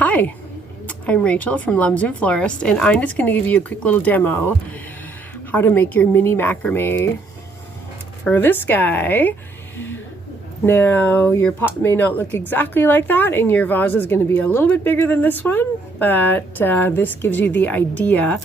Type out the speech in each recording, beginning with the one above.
Hi, I'm Rachel from Lums and Florist, and I'm just going to give you a quick little demo how to make your mini macrame for this guy. Now, your pot may not look exactly like that, and your vase is going to be a little bit bigger than this one, but this gives you the idea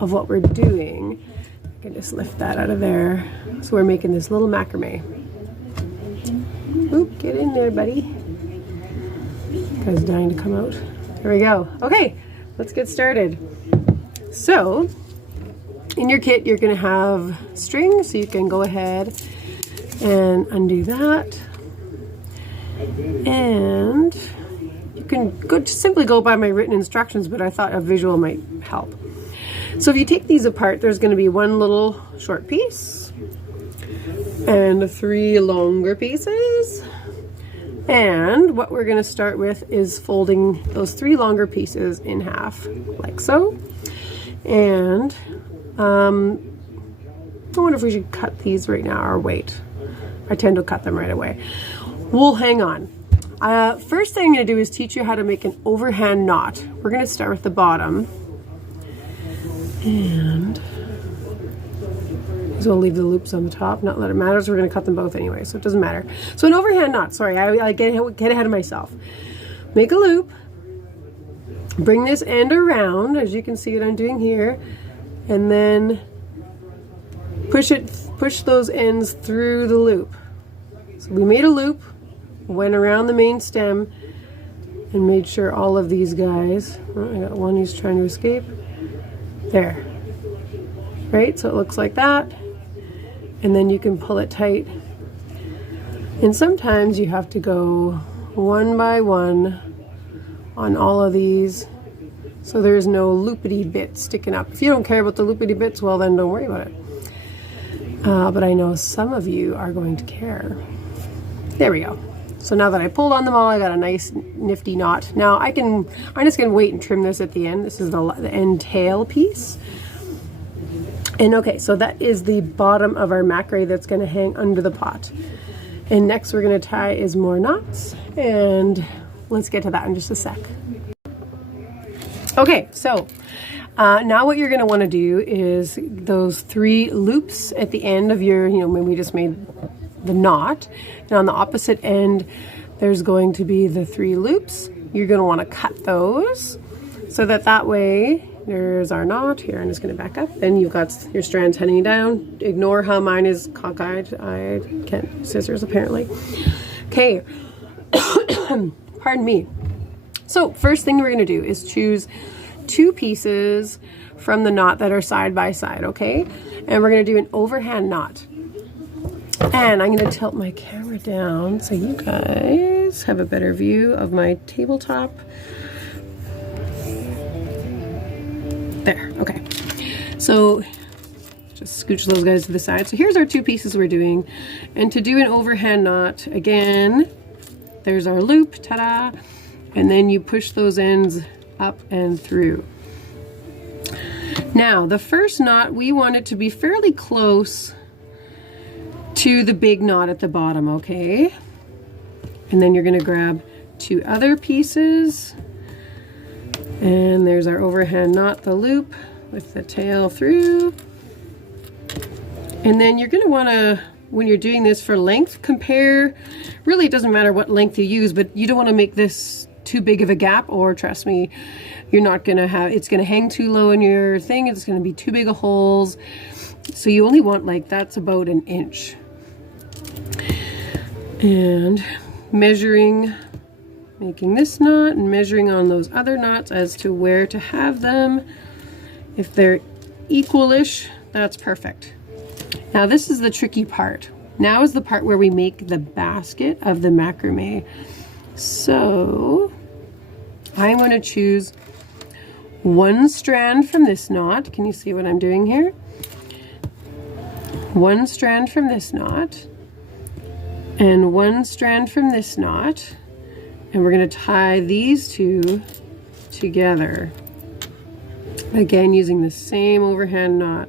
of what we're doing. I can just lift that out of there. So we're making this little macrame. Oop, get in there, buddy. Guy's dying to come out. There we go. Okay, let's get started. So, in your kit, you're going to have string, so you can go ahead and undo that. And you can simply go by my written instructions, but I thought a visual might help. So if you take these apart, there's going to be one little short piece and 3 longer pieces. And what we're going to start with is folding those 3 longer pieces in half, like so. And I wonder if we should cut these right now or wait. I tend to cut them right away. We'll hang on. First thing I'm going to do is teach you how to make an overhand knot. We're going to start with the bottom. And so we'll leave the loops on the top, not that it matters. We're going to cut them both anyway, so it doesn't matter. So an overhand knot, sorry, I get ahead of myself. Make a loop, bring this end around, as you can see what I'm doing here, and then push those ends through the loop. So we made a loop, went around the main stem, and made sure all of these guys, oh, I got one who's trying to escape, there. Right, so it looks like that. And then you can pull it tight. And sometimes you have to go one by one on all of these so there's no loopity bit sticking up. If you don't care about the loopity bits, well then don't worry about it. But I know some of you are going to care. There we go. So now that I pulled on them all, I got a nice nifty knot. Now I'm just going to wait and trim this at the end. This is the end tail piece. And okay, so that is the bottom of our macrame that's going to hang under the pot. And next we're going to tie is more knots, and let's get to that in just a sec. Okay, so now what you're going to want to do is those 3 loops at the end of your, when we just made the knot, and on the opposite end there's going to be the 3 loops. You're going to want to cut those so that way there's our knot here. I'm just going to back up. Then you've got your strands heading down. Ignore how mine is cockeyed. I can't scissors apparently. Okay. Pardon me. So first thing we're going to do is choose 2 pieces from the knot that are side by side, okay? And we're going to do an overhand knot. And I'm going to tilt my camera down so you guys have a better view of my tabletop. There, okay. So just scooch those guys to the side. So here's our 2 pieces we're doing. And to do an overhand knot, again, there's our loop, ta-da, and then you push those ends up and through. Now, the first knot, we want it to be fairly close to the big knot at the bottom, okay? And then you're gonna grab 2 other pieces, and there's our overhand knot, the loop with the tail through. And then you're going to want to, when you're doing this for length, compare, really it doesn't matter what length you use, but you don't want to make this too big of a gap, or trust me, you're not going to have, it's going to hang too low in your thing, it's going to be too big of holes. So you only want, like, that's about 1 inch. And measuring, making this knot and measuring on those other knots as to where to have them. If they're equal-ish, that's perfect. Now this is the tricky part. Now is the part where we make the basket of the macrame. So I'm going to choose 1 strand from this knot. Can you see what I'm doing here? 1 strand from this knot and 1 strand from this knot. And we're going to tie these 2 together. Again, using the same overhand knot.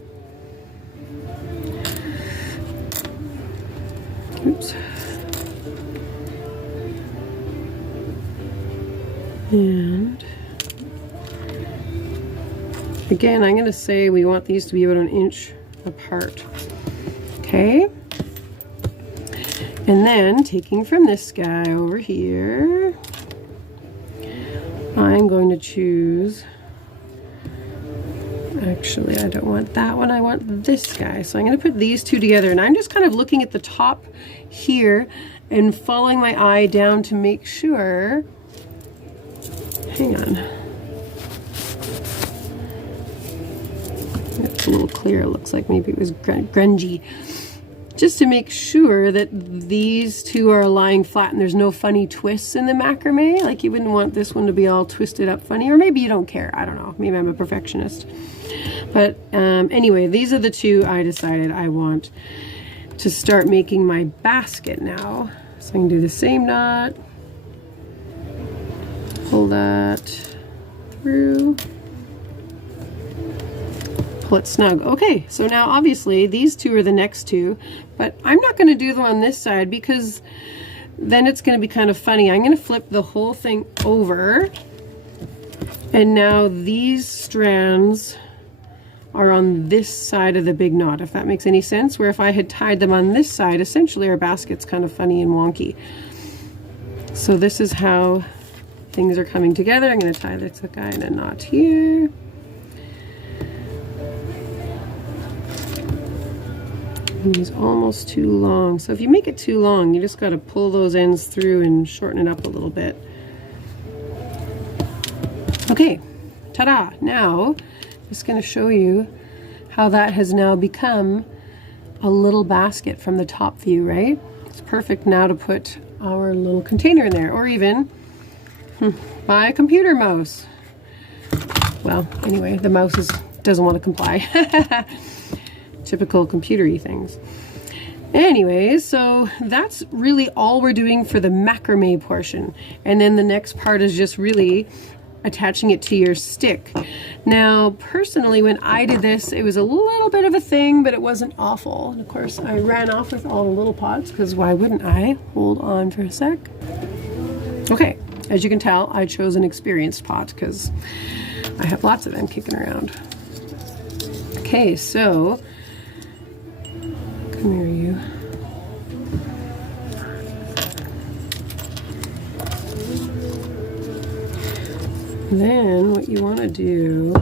Oops. And again, I'm going to say we want these to be about 1 inch apart. Okay. And then taking from this guy over here, I'm going to choose, actually I don't want that one, I want this guy. So I'm going to put these two together, and I'm just kind of looking at the top here and following my eye down to make sure, hang on, it's a little clear, it looks like maybe it was grungy. Just to make sure that these two are lying flat and there's no funny twists in the macrame. Like you wouldn't want this one to be all twisted up funny, or maybe you don't care, I don't know, maybe I'm a perfectionist. But anyway, these are the two I decided I want to start making my basket now. So I can do the same knot, pull that through, pull it snug. Okay, so now obviously these two are the next two, but I'm not going to do them on this side because then it's going to be kind of funny. I'm going to flip the whole thing over, and now these strands are on this side of the big knot, if that makes any sense, where if I had tied them on this side, essentially our basket's kind of funny and wonky. So this is how things are coming together. I'm going to tie this guy in a knot here. He's almost too long. So if you make it too long, you just got to pull those ends through and shorten it up a little bit. Okay, ta-da! Now, I'm just going to show you how that has now become a little basket from the top view, right? It's perfect now to put our little container in there, or even buy a computer mouse. Well, anyway, the mouse doesn't want to comply. Typical computer-y things. Anyways, so that's really all we're doing for the macrame portion. And then the next part is just really attaching it to your stick. Now, personally, when I did this, it was a little bit of a thing, but it wasn't awful. And of course, I ran off with all the little pots, because why wouldn't I? Hold on for a sec. Okay, as you can tell, I chose an experienced pot because I have lots of them kicking around. Okay, so come here, you. Then what you want to do,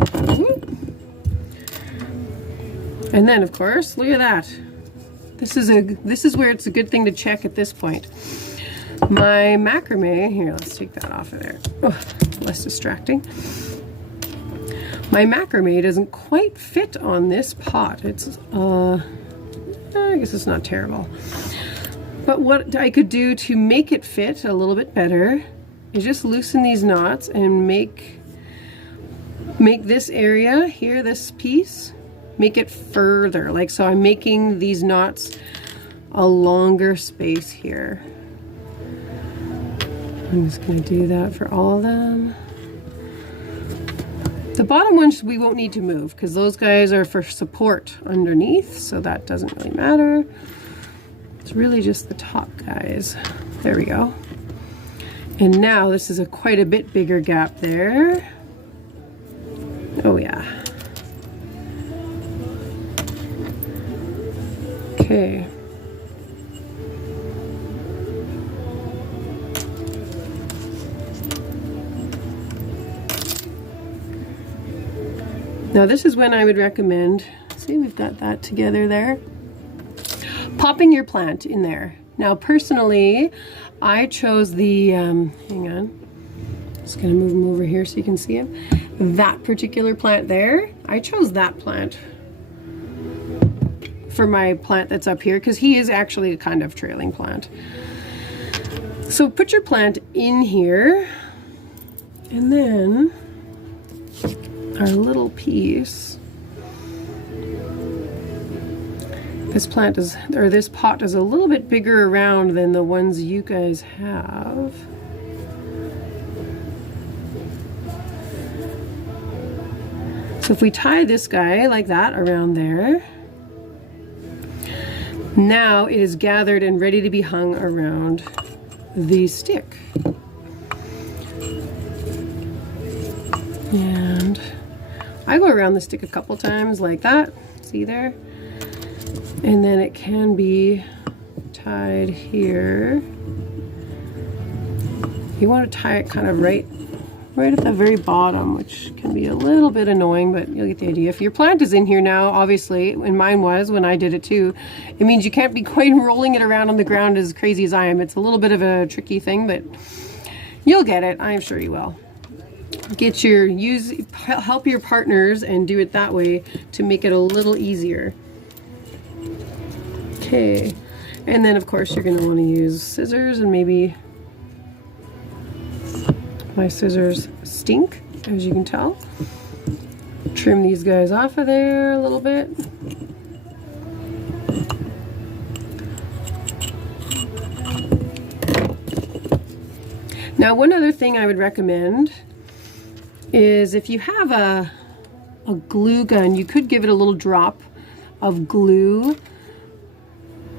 and then of course, look at that. This is where it's a good thing to check at this point. My macrame, here, let's take that off of there. Oh, less distracting. My macrame doesn't quite fit on this pot. It's I guess it's not terrible. But what I could do to make it fit a little bit better is just loosen these knots and make this area here, this piece, make it further. Like, so I'm making these knots a longer space here. I'm just going to do that for all of them. The bottom ones we won't need to move because those guys are for support underneath, so that doesn't really matter. It's really just the top guys. There we go. And now this is quite a bit bigger gap there. Oh yeah. Okay. Now this is when I would recommend, see, we've got that together there, popping your plant in there. Now personally, I chose the, hang on, just gonna move them over here so you can see them. That particular plant there, I chose that plant for my plant that's up here because he is actually a kind of trailing plant. So put your plant in here, and then our little piece, this plant is, or this pot is a little bit bigger around than the ones you guys have. So if we tie this guy like that around there, now it is gathered and ready to be hung around the stick. And I go around the stick a couple times like that, see there? And then it can be tied here. You want to tie it kind of right at the very bottom, which can be a little bit annoying, but you'll get the idea. If your plant is in here now, obviously, and mine was when I did it too, it means you can't be quite rolling it around on the ground as crazy as I am. It's a little bit of a tricky thing, but you'll get it. I'm sure you will. Help your partners and do it that way to make it a little easier. Okay, and then of course you're going to want to use scissors, and maybe my scissors stink, as you can tell. Trim these guys off of there a little bit. Now, one other thing I would recommend is if you have a glue gun, you could give it a little drop of glue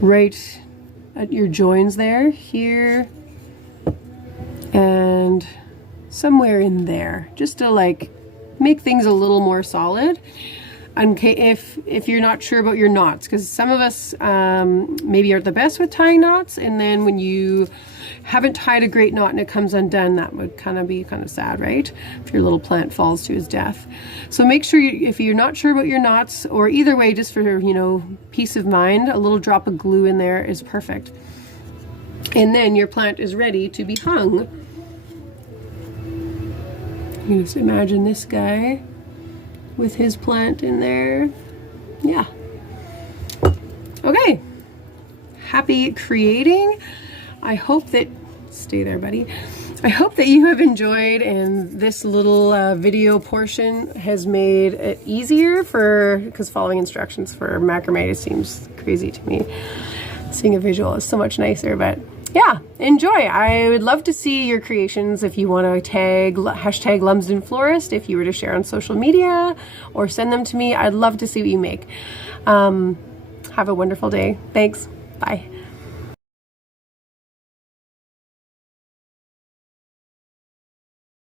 right at your joins there, here, and somewhere in there, just to like make things a little more solid. Okay, if you're not sure about your knots, because some of us maybe aren't the best with tying knots, and then when you haven't tied a great knot and it comes undone, that would be kind of sad, right? If your little plant falls to his death. So make sure if you're not sure about your knots, or either way, just for, you know, peace of mind, a little drop of glue in there is perfect. And then your plant is ready to be hung. You can just imagine this guy with his plant in there. Yeah. Okay. Happy creating. I hope that, stay there, buddy. I hope that you have enjoyed, and this little video portion has made it easier because following instructions for macrame seems crazy to me. Seeing a visual is so much nicer, but yeah, enjoy. I would love to see your creations. If you want to tag hashtag Lumsden Florist, if you were to share on social media or send them to me, I'd love to see what you make. Have a wonderful day. Thanks. Bye.